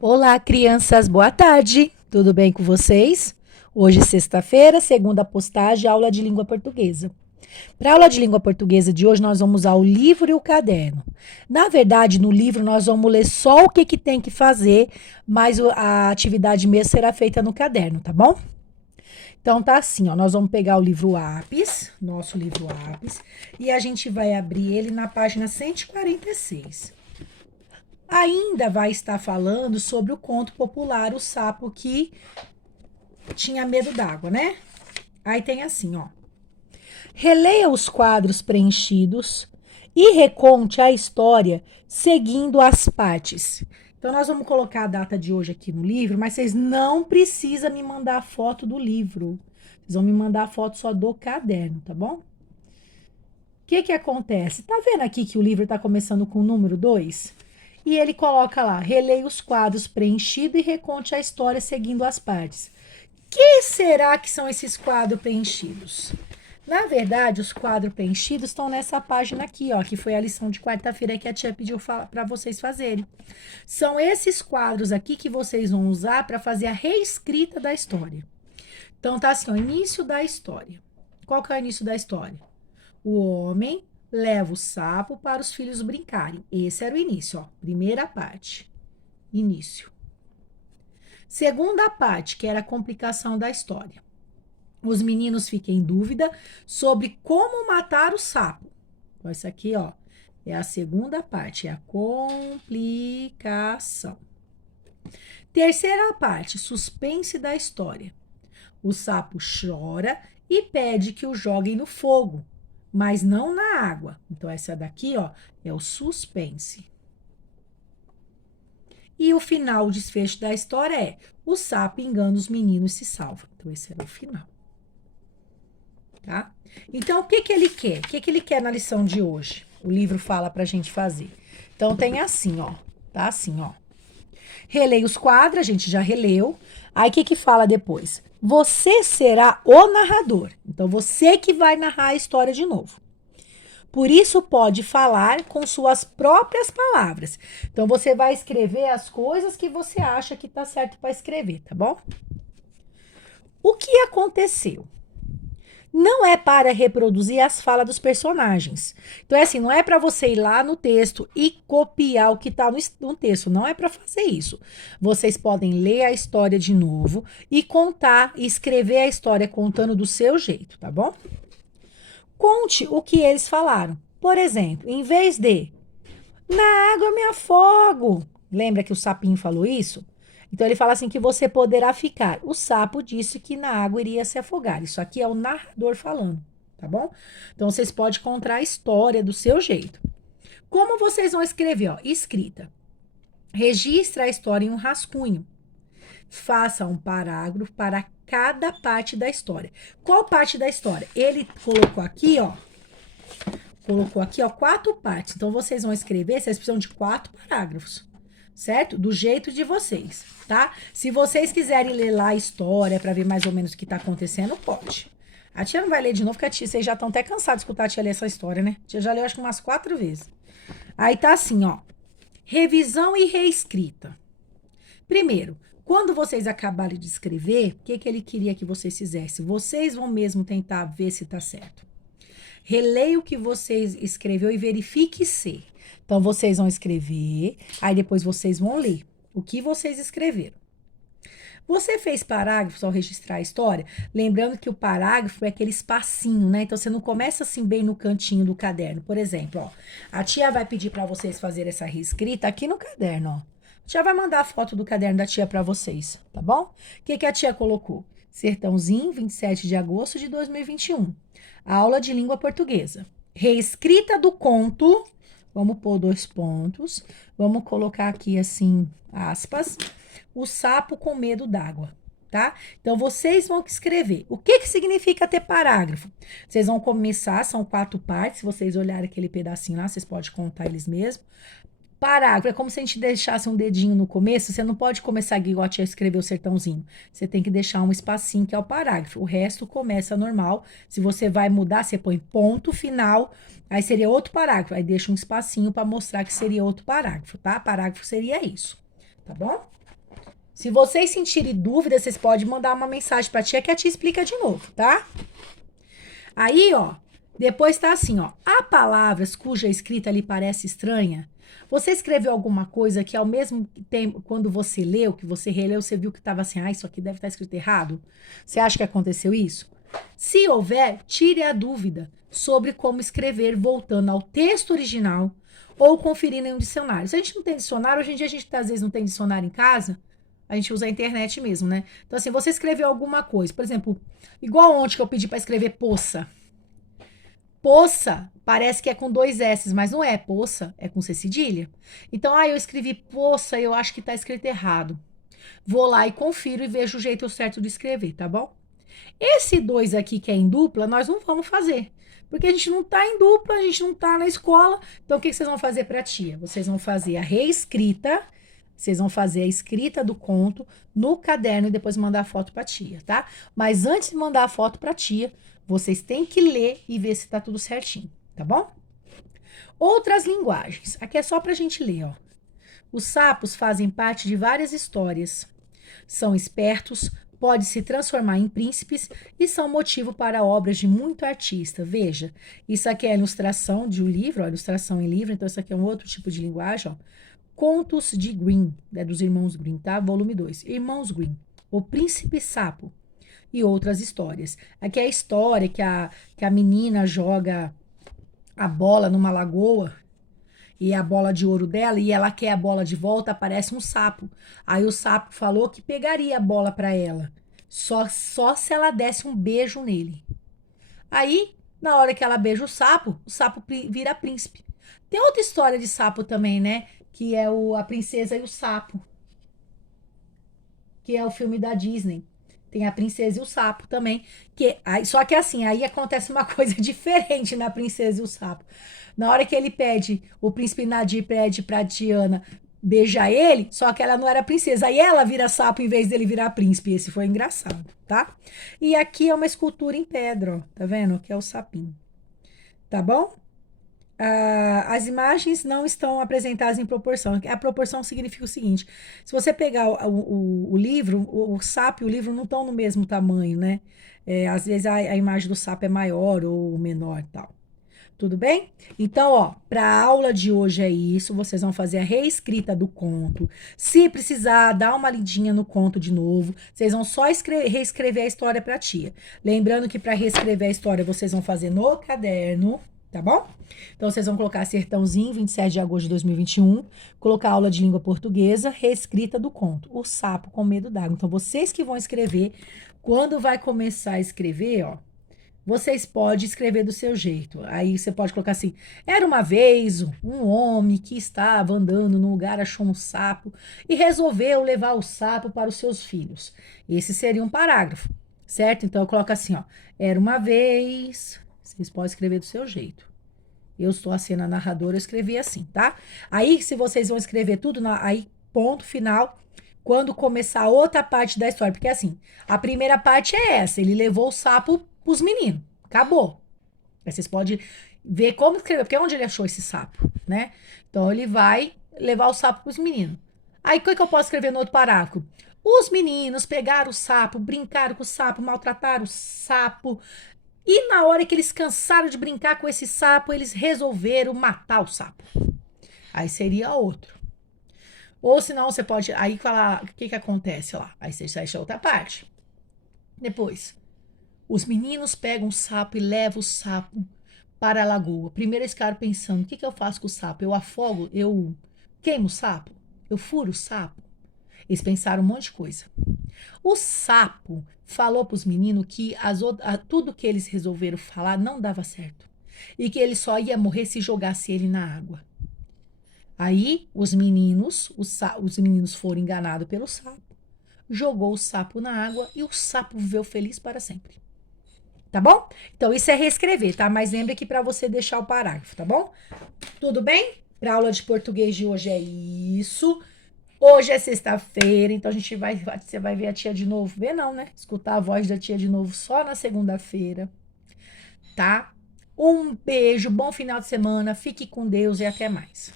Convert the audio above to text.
Olá, crianças, boa tarde. Tudo bem com vocês? Hoje, sexta-feira, segunda postagem, aula de língua portuguesa. Para a aula de língua portuguesa de hoje, nós vamos usar o livro e o caderno. Na verdade, no livro, nós vamos ler só o que tem que fazer, mas a atividade mesmo será feita no caderno, tá bom? Então, tá assim, ó. Nós vamos pegar o livro Lápis, nosso livro Lápis, e a gente vai abrir ele na página 146. Ainda vai estar falando sobre o conto popular O Sapo que Tinha Medo d'Água, né? Aí tem assim, ó. Releia os quadros preenchidos e reconte a história seguindo as partes. Então, nós vamos colocar a data de hoje aqui no livro, mas vocês não precisam me mandar a foto do livro. Vocês vão me mandar a foto só do caderno, tá bom? O que acontece? Tá vendo aqui que o livro está começando com o número 2? E ele coloca lá, releia os quadros preenchidos e reconte a história seguindo as partes. Que será que são esses quadros preenchidos? Na verdade, os quadros preenchidos estão nessa página aqui, ó, que foi a lição de quarta-feira que a tia pediu para vocês fazerem. São esses quadros aqui que vocês vão usar para fazer a reescrita da história. Então, tá assim, ó, início da história. Qual que é o início da história? O homem leva o sapo para os filhos brincarem. Esse era o início, ó. Primeira parte. Início. Segunda parte, que era a complicação da história. Os meninos ficam em dúvida sobre como matar o sapo. Então, isso aqui, ó, é a segunda parte, é a complicação. Terceira parte, suspense da história. O sapo chora e pede que o joguem no fogo, mas não na água. Então, essa daqui, ó, é o suspense. E o final, o desfecho da história é: o sapo engana os meninos e se salva. Então, esse era o final. Tá? Então, o que ele quer? O que ele quer na lição de hoje? O livro fala pra gente fazer. Então, tem assim, ó. Tá assim, ó. Releia os quadros, a gente já releu. Aí, o que fala depois? Você será o narrador. Então, você que vai narrar a história de novo. Por isso, pode falar com suas próprias palavras. Então, você vai escrever as coisas que você acha que tá certo para escrever, tá bom? O que aconteceu? Não é para reproduzir as falas dos personagens. Então, é assim, não é para você ir lá no texto e copiar o que está no texto. Não é para fazer isso. Vocês podem ler a história de novo e contar, e escrever a história contando do seu jeito, tá bom? Conte o que eles falaram. Por exemplo, em vez de na água eu me afogo. Lembra que o sapinho falou isso? Então ele fala assim que você poderá ficar. O sapo disse que na água iria se afogar. Isso aqui é o narrador falando, tá bom? Então vocês podem contar a história do seu jeito. Como vocês vão escrever? Ó, escrita. Registra a história em um rascunho. Faça um parágrafo para cada parte da história. Qual parte da história? Ele colocou aqui, ó, quatro partes. Então, vocês vão escrever, vocês precisam de 4 parágrafos, certo? Do jeito de vocês, tá? Se vocês quiserem ler lá a história para ver mais ou menos o que tá acontecendo, pode. A tia não vai ler de novo, porque a tia, vocês já estão até cansados de escutar a tia ler essa história, né? A tia já leu, acho que umas 4 vezes. Aí tá assim, ó. Revisão e reescrita. Primeiro, quando vocês acabarem de escrever, o que ele queria que vocês fizessem? Vocês vão mesmo tentar ver se tá certo. Releia o que vocês escreveu e verifique se. Então, vocês vão escrever, aí depois vocês vão ler o que vocês escreveram. Você fez parágrafos ao registrar a história? Lembrando que o parágrafo é aquele espacinho, né? Então, você não começa assim bem no cantinho do caderno. Por exemplo, ó, a tia vai pedir para vocês fazerem essa reescrita aqui no caderno, ó. A tia vai mandar a foto do caderno da tia para vocês, tá bom? O que a tia colocou? Sertãozinho, 27 de agosto de 2021. Aula de língua portuguesa. Reescrita do conto. Vamos pôr 2 pontos. Vamos colocar aqui assim, aspas. O sapo com medo d'água, tá? Então, vocês vão escrever. O que significa ter parágrafo? Vocês vão começar, são 4 partes. Se vocês olharem aquele pedacinho lá, vocês podem contar eles mesmos. Parágrafo, é como se a gente deixasse um dedinho no começo. Você não pode começar igual a tia escrever o sertãozinho. Você tem que deixar um espacinho que é o parágrafo. O resto começa normal. Se você vai mudar, você põe ponto final, aí seria outro parágrafo. Aí deixa um espacinho para mostrar que seria outro parágrafo, tá? Parágrafo seria isso, tá bom? Se vocês sentirem dúvida, vocês podem mandar uma mensagem pra tia que a tia explica de novo, tá? Aí, ó, depois tá assim, ó. Há palavras cuja escrita lhe parece estranha. Você escreveu alguma coisa que ao mesmo tempo, quando você leu, que você releu, você viu que estava assim, ah, isso aqui deve estar escrito errado? Você acha que aconteceu isso? Se houver, tire a dúvida sobre como escrever voltando ao texto original ou conferindo em um dicionário. Se a gente não tem dicionário, hoje em dia a gente às vezes não tem dicionário em casa, a gente usa a internet mesmo, né? Então, assim, você escreveu alguma coisa, por exemplo, igual ontem que eu pedi para escrever poça. Poça parece que é com dois S, mas não é. Poça é com C cedilha. Então, eu escrevi poça, eu acho que tá escrito errado. Vou lá e confiro e vejo o jeito certo de escrever, tá bom? Esse dois aqui que é em dupla, nós não vamos fazer. Porque a gente não tá em dupla, a gente não tá na escola. Então, o que vocês vão fazer pra tia? Vocês vão fazer a reescrita, vocês vão fazer a escrita do conto no caderno e depois mandar a foto pra tia, tá? Mas antes de mandar a foto pra tia, vocês têm que ler e ver se tá tudo certinho, tá bom? Outras linguagens. Aqui é só pra gente ler, ó. Os sapos fazem parte de várias histórias. São espertos, podem se transformar em príncipes e são motivo para obras de muito artista. Veja, isso aqui é ilustração de um livro, ó, ilustração em livro, então isso aqui é um outro tipo de linguagem, ó. Contos de Grimm, dos Irmãos Grimm, tá? Volume 2. Irmãos Grimm, O Príncipe Sapo e outras histórias. Aqui é a história que a menina joga a bola numa lagoa e a bola de ouro dela, e ela quer a bola de volta, aparece um sapo. Aí o sapo falou que pegaria a bola para ela, só se ela desse um beijo nele. Aí, na hora que ela beija o sapo vira príncipe. Tem outra história de sapo também, né? Que é A Princesa e o Sapo, que é o filme da Disney. Tem a Princesa e o Sapo também. Só que assim, aí acontece uma coisa diferente na Princesa e o Sapo. Na hora que ele pede, o príncipe Nadir pede pra Diana beijar ele, só que ela não era princesa. Aí ela vira sapo em vez dele virar príncipe. Esse foi engraçado, tá? E aqui é uma escultura em pedra, ó. Tá vendo? Que é o sapinho. Tá bom? As imagens não estão apresentadas em proporção. A proporção significa o seguinte: se você pegar o livro, o sapo e o livro não estão no mesmo tamanho, né? Às vezes a imagem do sapo é maior ou menor, tal. Tudo bem? Então, ó, para a aula de hoje é isso. Vocês vão fazer a reescrita do conto. Se precisar, dá uma lidinha no conto de novo. Vocês vão só reescrever a história para a tia. Lembrando que para reescrever a história vocês vão fazer no caderno, tá bom? Então, vocês vão colocar Sertãozinho, 27 de agosto de 2021, colocar aula de língua portuguesa, reescrita do conto, O Sapo com Medo d'Água. Então, vocês que vão escrever, quando vai começar a escrever, ó, vocês podem escrever do seu jeito. Aí você pode colocar assim: era uma vez um homem que estava andando num lugar, achou um sapo e resolveu levar o sapo para os seus filhos. Esse seria um parágrafo, certo? Então eu coloco assim, ó: era uma vez. Vocês podem escrever do seu jeito. Eu estou a cena narradora, eu escrevi assim, tá? Aí, se vocês vão escrever tudo, aí, ponto final, quando começar a outra parte da história. Porque, assim, a primeira parte é essa: ele levou o sapo pros meninos. Acabou. Aí vocês podem ver como escrever, porque é onde ele achou esse sapo, né? Então, ele vai levar o sapo pros meninos. Aí, o que eu posso escrever no outro parágrafo? Os meninos pegaram o sapo, brincaram com o sapo, maltrataram o sapo, e na hora que eles cansaram de brincar com esse sapo, eles resolveram matar o sapo. Aí seria outro. Ou senão você pode aí falar o que acontece lá. Aí você acha outra parte. Depois, os meninos pegam o sapo e levam o sapo para a lagoa. Primeiro eles ficaram pensando: o que eu faço com o sapo? Eu afogo? Eu queimo o sapo? Eu furo o sapo? Eles pensaram um monte de coisa. O sapo falou para os meninos que tudo que eles resolveram falar não dava certo. E que ele só ia morrer se jogasse ele na água. Aí os meninos foram enganados pelo sapo, jogou o sapo na água e o sapo viveu feliz para sempre. Tá bom? Então isso é reescrever, tá? Mas lembra que para você deixar o parágrafo, tá bom? Tudo bem? Para aula de português de hoje é isso. Hoje é sexta-feira, então você vai ver a tia de novo. Ver não, né? Escutar a voz da tia de novo só na segunda-feira, tá? Um beijo, bom final de semana, fique com Deus e até mais.